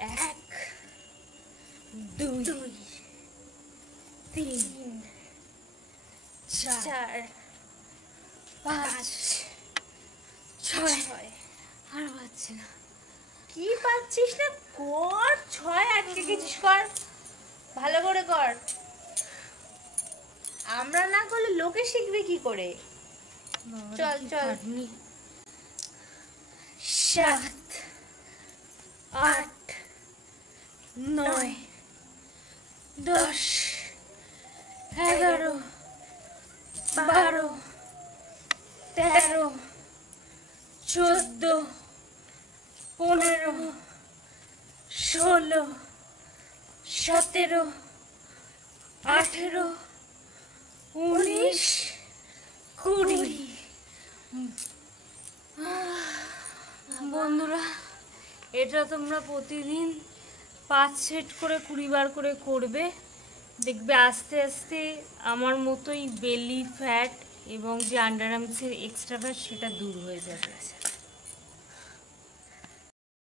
এক, দুই, তিন, চার, পাঁচ, ছয়। আর পাচ্ছি না। কি পাচ্ছিস না? কর, 6 আটকে গেছিস, কর ভালো করে কর। আমরা না করলে লোকে শিখবে কি করে? চল চল। 7, 8, 9, 10, 11, 12, 13, 14, 15, 16, 17, 18, 19, 20। বন্ধুরা, এটা তোমরা প্রতিদিন 5 সেট করে 20 বার করে করবে। দেখবে আস্তে আস্তে আমার মতোই বেলি ফ্যাট এবং যে আন্ডার আর্মসের এক্সট্রা ফ্যাট সেটা দূর হয়ে যাবে।